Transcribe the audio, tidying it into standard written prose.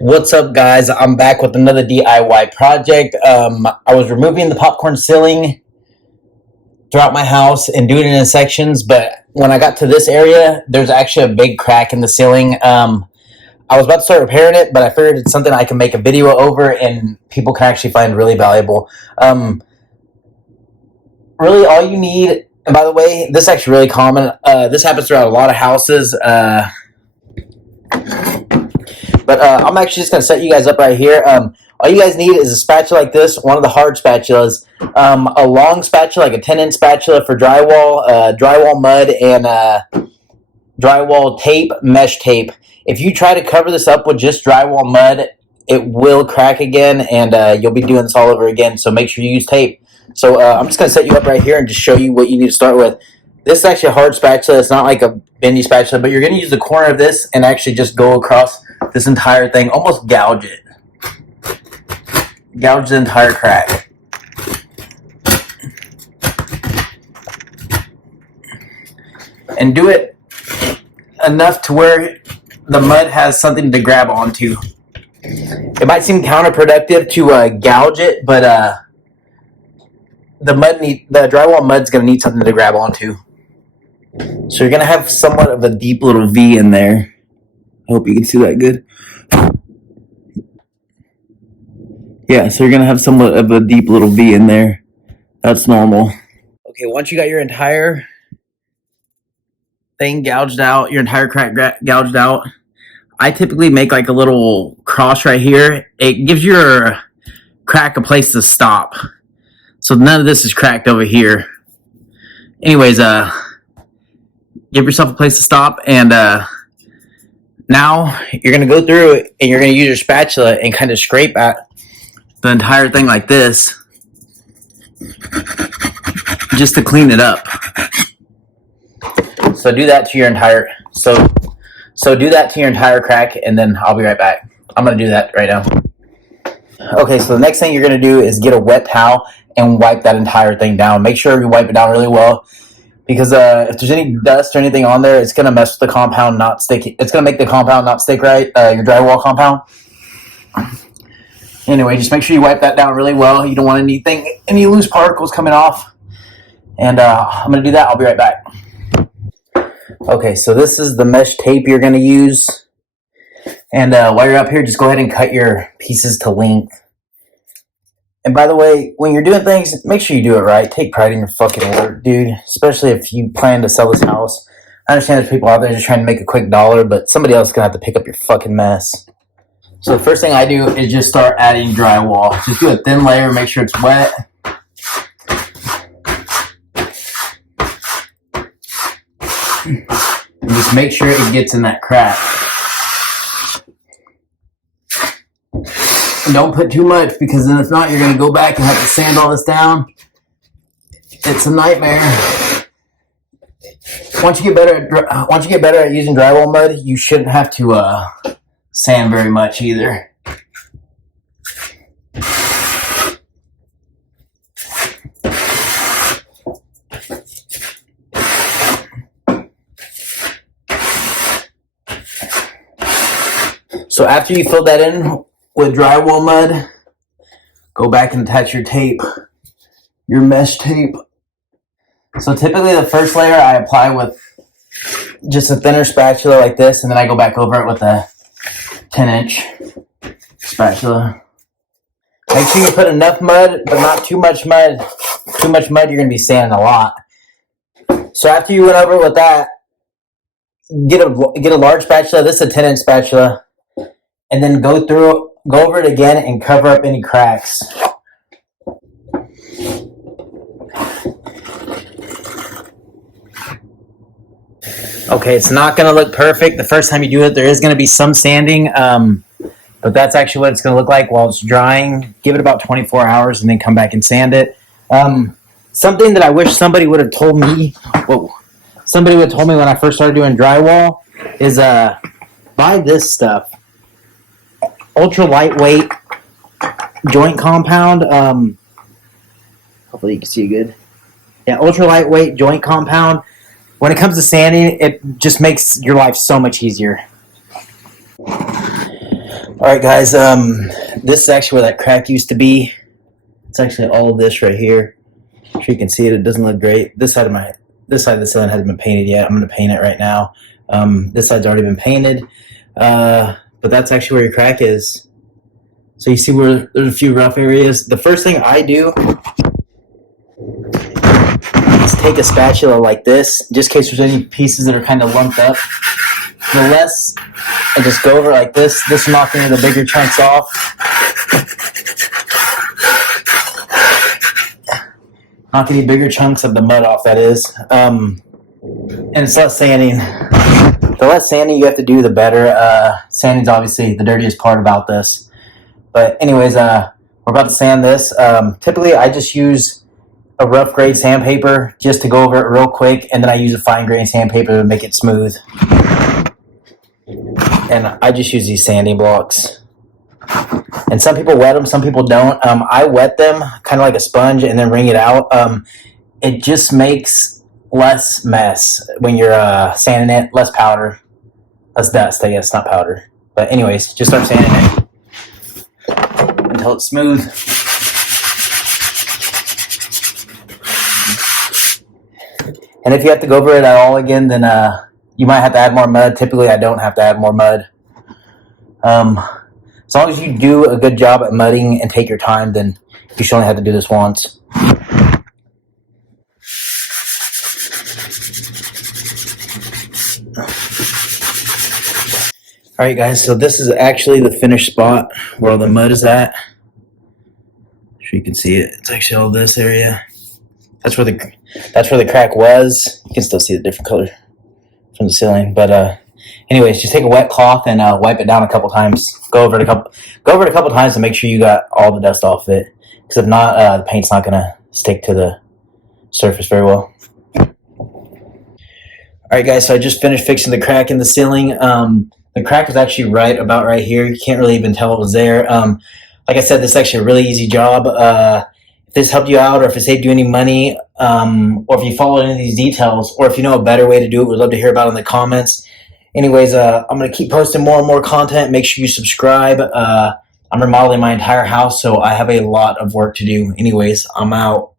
What's up, guys? I'm back with another DIY project. I was removing the popcorn ceiling throughout my house and doing it in sections, but when I got to this area, there's actually a big crack in the ceiling. I was about to start repairing it, but I figured it's something I can make a video over and people can actually find really valuable. Really, all you need, and by the way, this is actually really common. This happens throughout a lot of houses. But I'm actually just going to set you guys up right here. All you guys need is a spatula like this, one of the hard spatulas, a long spatula, like a 10-inch spatula for drywall, drywall mud, and drywall tape, mesh tape. If you try to cover this up with just drywall mud, it will crack again, and you'll be doing this all over again, so make sure you use tape. So I'm just going to set you up right here and just show you what you need to start with. This is actually a hard spatula. It's not like a bendy spatula, but you're going to use the corner of this and actually just go across this entire thing, almost gouge it. Gouge the entire crack. And do it enough to where the mud has something to grab onto. It might seem counterproductive to gouge it, but the drywall mud's going to need something to grab onto. So you're going to have somewhat of a deep little V in there. I hope you can see that good. Yeah, so you're going to have somewhat of a deep little V in there. That's normal. Okay, once you got your entire thing gouged out, your entire crack gouged out, I typically make like a little cross right here. It gives your crack a place to stop. So none of this is cracked over here. Anyways, give yourself a place to stop, and now you're going to go through it and you're going to use your spatula and kind of scrape at the entire thing like this just to clean it up. So do that to your entire do that to your entire crack, and then I'll be right back. I'm going to do that right now. Okay, so the next thing you're going to do is get a wet towel and wipe that entire thing down. Make sure you wipe it down really well, because if there's any dust or anything on there, it's going to mess with the compound, not stick. It's going to make the compound not stick right, your drywall compound. Anyway, just make sure you wipe that down really well. You don't want any loose particles coming off. And I'm going to do that. I'll be right back. Okay, so this is the mesh tape you're going to use. And while you're up here, just go ahead and cut your pieces to length. And by the way, when you're doing things, make sure you do it right. Take pride in your fucking work, dude. Especially if you plan to sell this house. I understand there's people out there just trying to make a quick dollar, but somebody else is going to have to pick up your fucking mess. So the first thing I do is just start adding drywall. Just do a thin layer, make sure it's wet. And just make sure it gets in that crack. And don't put too much, because then if not, you're going to go back and have to sand all this down. It's a nightmare. Once you get better at using drywall mud, you shouldn't have to sand very much either. So after you fill that in with drywall mud, go back and attach your tape, your mesh tape. So typically the first layer I apply with just a thinner spatula like this, and then I go back over it with a 10-inch spatula. Make sure you put enough mud, but not too much mud. Too much mud, you're going to be sanding a lot. So after you went over it with that, get a large spatula. This is a 10-inch spatula. And then go over it again and cover up any cracks. Okay, it's not going to look perfect the first time you do it. There is going to be some sanding, but that's actually what it's going to look like while it's drying. Give it about 24 hours and then come back and sand it. Something that I wish somebody would have told me, when I first started doing drywall, is buy this stuff. Ultra lightweight joint compound. Hopefully you can see it good. Yeah, ultra lightweight joint compound. When it comes to sanding, it just makes your life so much easier. Alright guys, this is actually where that crack used to be. It's actually all of this right here. I'm sure you can see it. It doesn't look great. This side of the ceiling hasn't been painted yet. I'm going to paint it right now. This side's already been painted. But that's actually where your crack is. So you see where there's a few rough areas. The first thing I do is take a spatula like this, just in case there's any pieces that are kind of lumped up. And just go over like this. This will knock any of the bigger chunks off. Knock any bigger chunks of the mud off, that is. And it's less sanding. The less sanding you have to do, the better. Sanding's obviously the dirtiest part about this. But anyways, we're about to sand this. Typically, I just use a rough grade sandpaper just to go over it real quick, and then I use a fine grain sandpaper to make it smooth. And I just use these sanding blocks. And some people wet them, some people don't. I wet them kind of like a sponge and then wring it out. It just makes less mess when you're sanding it, less powder. Less dust, I guess, not powder. But anyways, just start sanding it until it's smooth. And if you have to go over it at all again, then you might have to add more mud. Typically, I don't have to add more mud. As long as you do a good job at mudding and take your time, then you should only have to do this once. Alright guys, so this is actually the finished spot where all the mud is at. I'm sure you can see it. It's actually all this area. That's where the crack was. You can still see the different color from the ceiling. But anyways, just take a wet cloth and wipe it down a couple times. Go over it a couple times to make sure you got all the dust off it. Because if not, the paint's not gonna stick to the surface very well. Alright guys, so I just finished fixing the crack in the ceiling. The crack was actually about right here. You can't really even tell it was there. Like I said, this is actually a really easy job. If this helped you out, or if it saved you any money, or if you followed any of these details, or if you know a better way to do it, we'd love to hear about it in the comments. Anyways, I'm going to keep posting more and more content. Make sure you subscribe. I'm remodeling my entire house, so I have a lot of work to do. Anyways, I'm out.